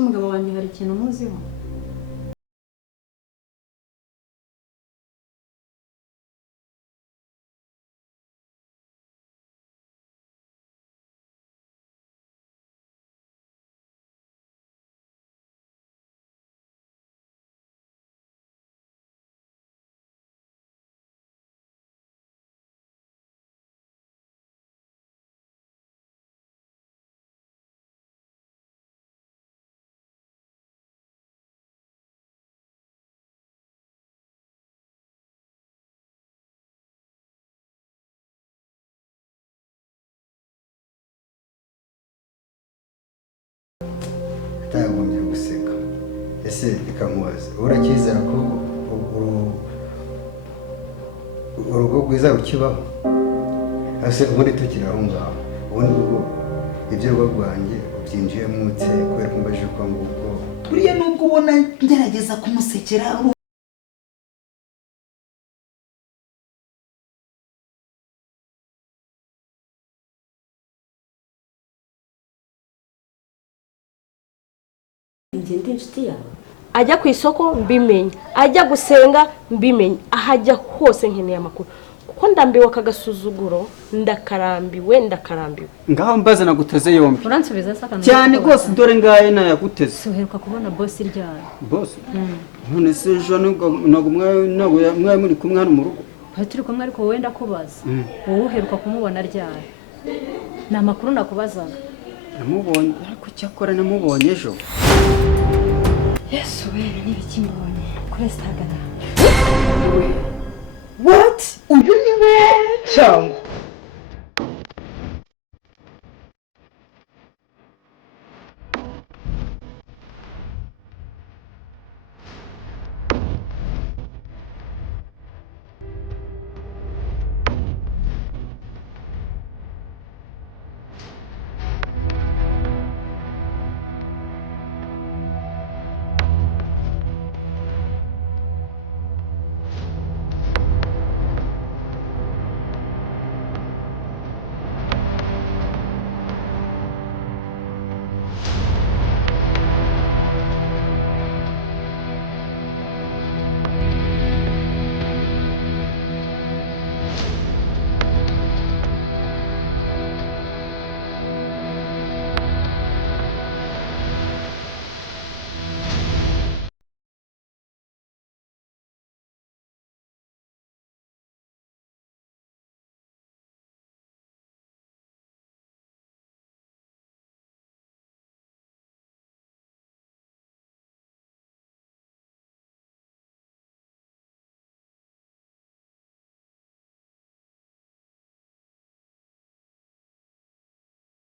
umugabo wanjye hari ikintu muziho? Tagombye guseka. Ese ikamubaza uracyizera ko urugo rwiza rukibaho? Ase ubundi tukiri aho ngaho ubundi ubwo ibyo rwanjye byinjiye mutse kubera ko mbaje kwa ngubwo buriya nubwo ubona ngerageza kumusekera ndi inshuti yawe. Ajya ku isoko mbimenye, ajya gusenga mbimenye, ahajya hose nkeneye amakuru kuko ndambiwe akagasuzuguro, ndakarambiwe. Ngaho mbaza naguteze yombi. Uransubiza sakana cyane rwose dore ngaye nayaguteze. Suheruka kubona boss ryari? Boss? None se ejo ntabwo mwaye muri kumwe hano mu rugo? Turi kumwe ariko wowe ndakubaza. Wowe uheruka kumubona ryari? Ni amakuru nakubazaga. Namubonye ariko cyakora namubonye ejo. Yesu we n'ibiki mbonye kuri Instagram. What? Uyu ni we cyangwa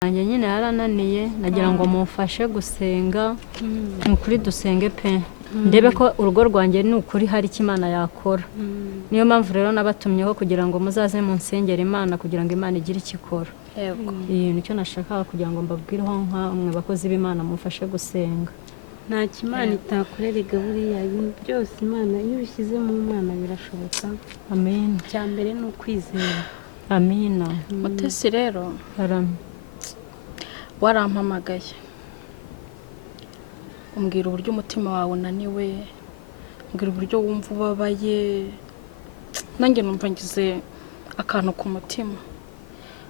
Nanjye nyine yarananiye nagira ngo mumfashe gusenga ukuri dusenge pe ndebe ko urugo rwanjye ni ukuri hari Imana yakora. Niyo mpamvu rero nabatumyeho kugira ngo muzaze mu nsengero Imana kugira ngo Imana igire ikikora. Yego. Nicyo nashakaga kugira ngo mbabwireho nkamwe bakozi b'Imana mumfashe gusenga. Nta kimana itakorera buriya ibintu byose Imana iyo bishyize mu Mana birashoboka. Amen. Cyambere ni ukwizera. Amina. Mutesi rero warampamagaye umbwira uburyo umutima wawe unaniwe, umbwira uburyo wumva ubabaye, nanjye numva ngize akantu ku mutima,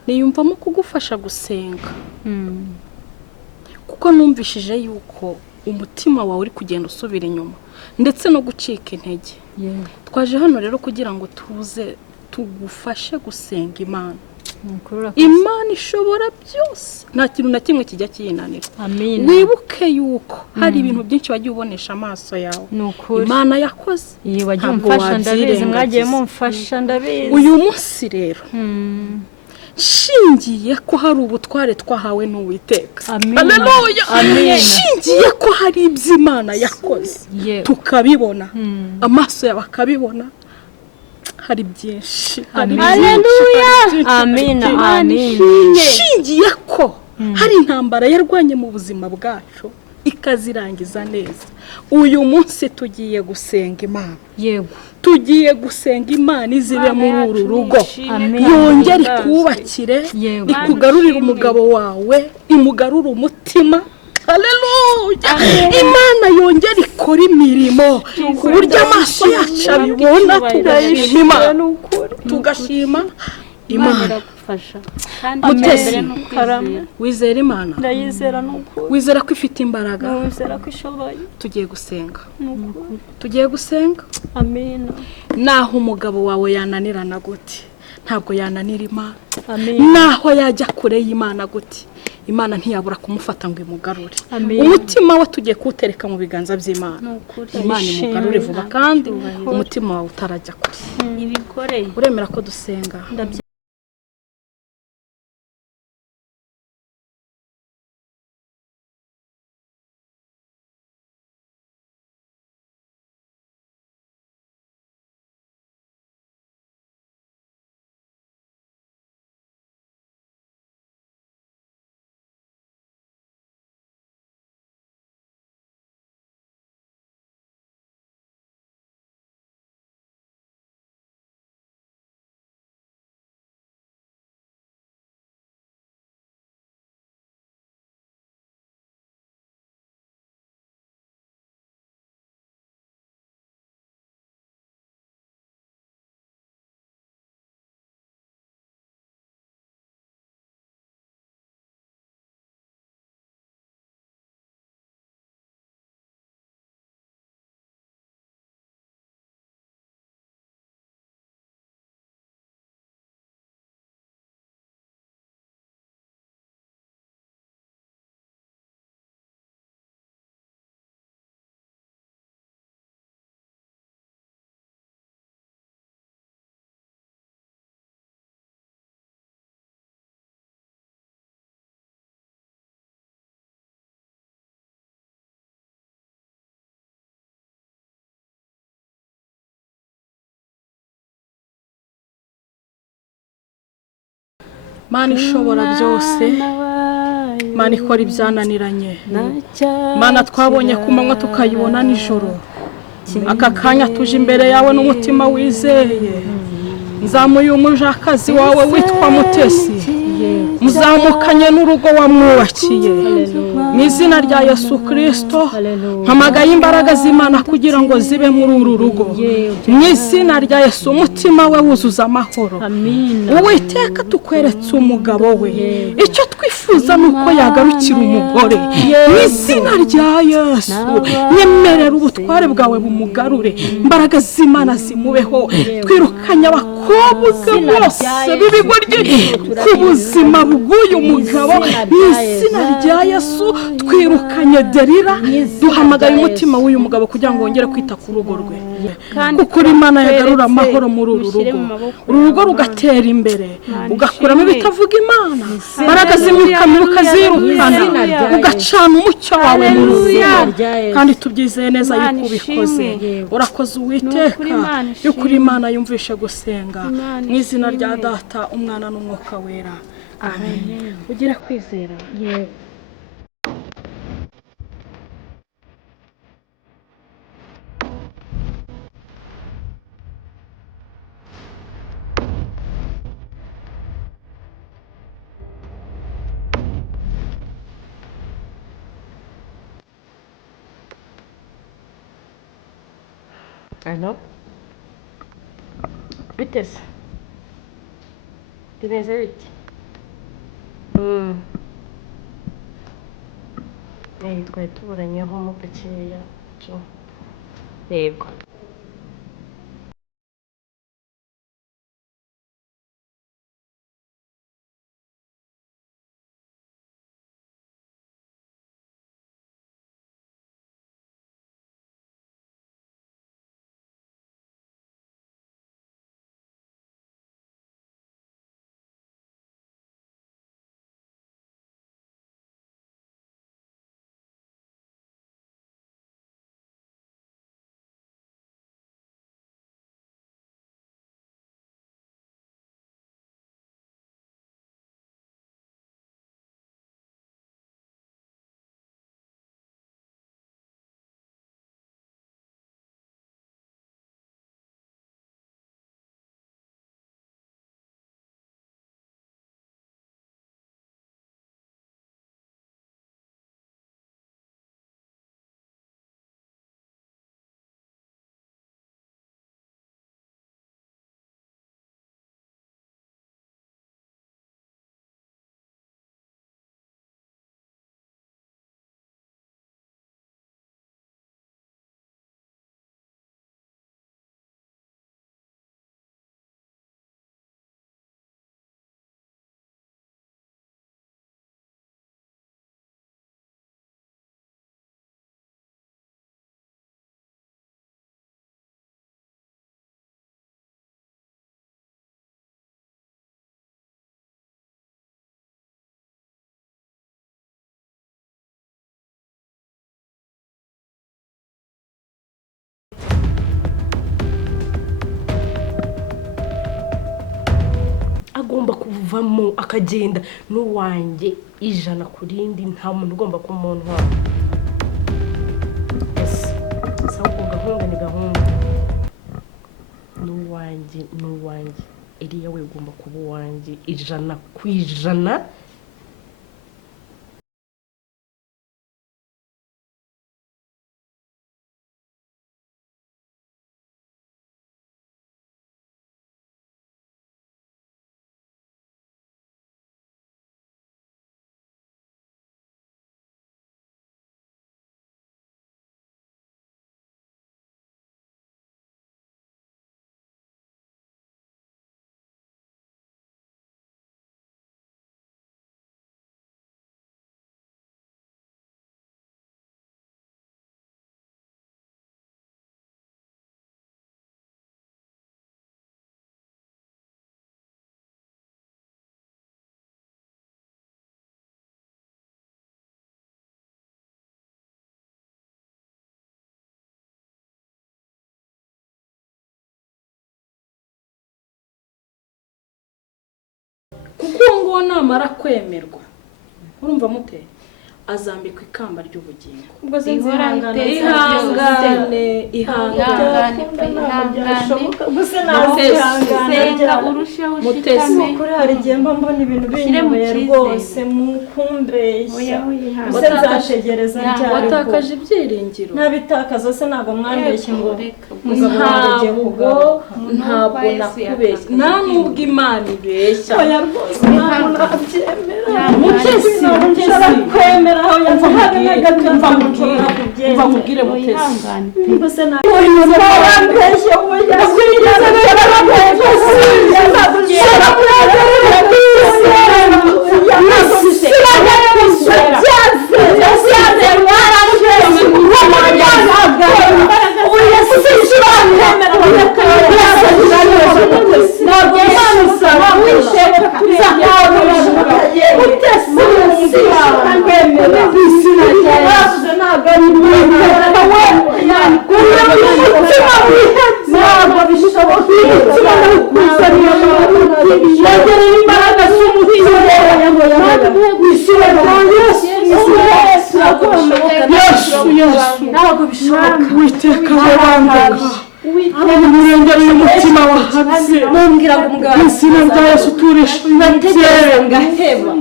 niyumvamo kugufasha gusenga kuko numvishije yuko umutima wawe uri kugenda usubira inyuma ndetse no gucika intege. Twaje hano rero kugira ngo tuze tugufashe gusenga Imana. Imana ishobora byose, nta kintu na kimwe kijya kiyinanira. Wibuke yuko hari ibintu byinshi wagiye ubonesha amaso yawe Imana yakoze. Wagiye umfasha ndabizi, mwagiye mumfasha ndabizi. Uyu munsi rero shingiye ko hari ubutware twahawe n'Uwiteka. Haleluya. Shingiye ko hari ibyo Imana yakoze tukabibona, amaso yawe akabibona. Hari byinshi. Haleluya. Amina. Amina. Shingiye ko hari intambara yarwanye mu buzima bwacu ikazirangiza neza. Uyu munsi tugiye gusenga Imana. Yego. Tugiye gusenga Imana izibe muri uru rugo. Yongere kubakire, ikugarurire umugabo wawe, imugarure umutima. haleluya imana yongera ikora imirimo ku buryo amaso yacu abibona tugashima tugashima imana iragufasha Mutesi karame wizera imana ndayizera n'ukuri wizera ko ifite imbaraga wizera ko ishoboye tugiye gusenga n'ukuri tugiye gusenga amina naho umugabo wawe yananirana gute ntabwo yananira imana amina naho yajya kure y'imana gute imana ntiyabura kumufata ngo imugarure Amina. umutima we tugiye kuwutereka mu biganza by'imana n'ukuri imana imugarure vuba kandi umutima wawe utarajya kure ibikoreye uremera ko dusenga Mana ishobora byose Mana ikora ibyananiranye Mana twabonye ku manywa tukayibona nijoro aka kanya tuje imbere yawe n'umutima wizeye nzamuye umujakazi wawe witwa Mutesi muzamukanye n'urugo wamwubakiye mu izina rya Yesu Kristo mpamagaye imbaraga z'Imana kugira ngo zibe muri uru rugo mu izina rya Yesu umutima we wuzuza amahoro Uwiteka tukweretse umugabo we icyo twifuza nuko yagarukira umugore mu izina rya Yesu nyemerera ubutware bwawe bumugarure imbaraga z'Imana zimubeho twirukanya abakobwa bose b'ibigoryi ku buzima bw'uyu mugabo mu izina rya Yesu twirukanye Derira duhamagaye umutima w'uyu mugabo kugira ngo wongere kwita ku rugo rwe kuko Imana yagarura amahoro muri uru rugo rugatera imbere ugakuramo ibitavuga Imana imbaraga z'imyuka mibi ukazirukana ugacana umucyo wawe mu rugo kandi tubyizeye neza yuko ubikoze urakoze Uwiteka yuko Imana yumvishe gusenga mu izina rya Data Umwana n'Umwuka Wera amen ugira kwizera yego Ano? Biteze? Bimeze bite? Twari tuburanyeho mu gakeya. Yego. agomba kuvamo akagenda n'uwanjye ijana ku rindi nta muntu ugomba kumuntwara sawa ko gahunda ni gahunda n'uwanjye Eliya we ugomba kuba uwanjye ijana ku ijana kuko ngo namara kwemerwa urumva mute azambikwa ikamba ry'ubugingo ubwo ihangane gusa nasenga urusheho ushikame kuri hari gihe mbona ibintu binyemeye rwose mukumbeshya gusa nzategereza cyane watakaje ibyiringiro nabitakaza se ntago mwambeshye ngo ntabwo nakubeshya nta nubwo Imana ibeshya oya rwose ntabwo nabyemera Mutesi kwemera aho yavugaga n'agatumva mubwire Mutesi gusa nabambeshye oya kwigeza ntabwo bishoboka witeka warandeka umurengera umutima wahabye mumbwira ngo umugabo izina rya Yesu turisha ngaheba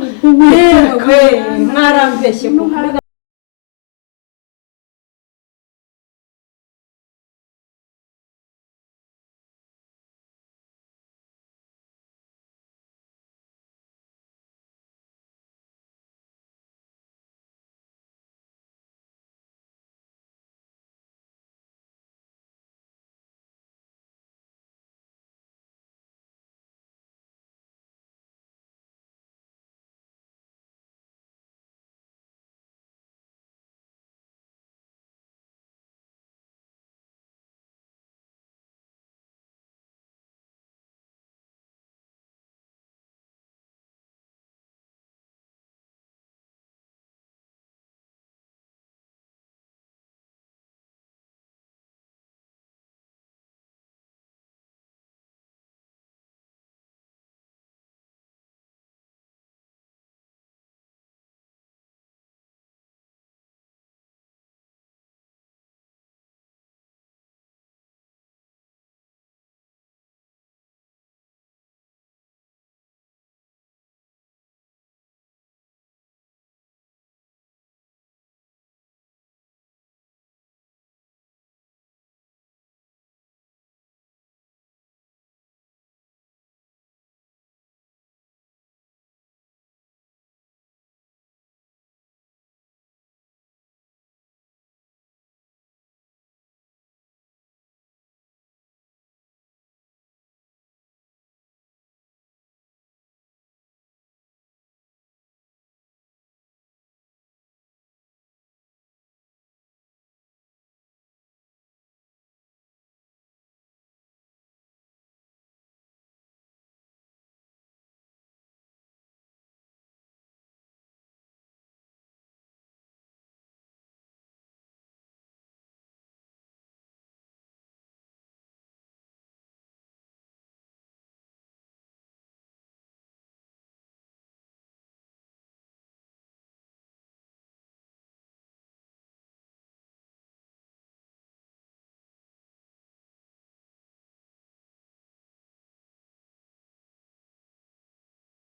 mwarambeshye kuko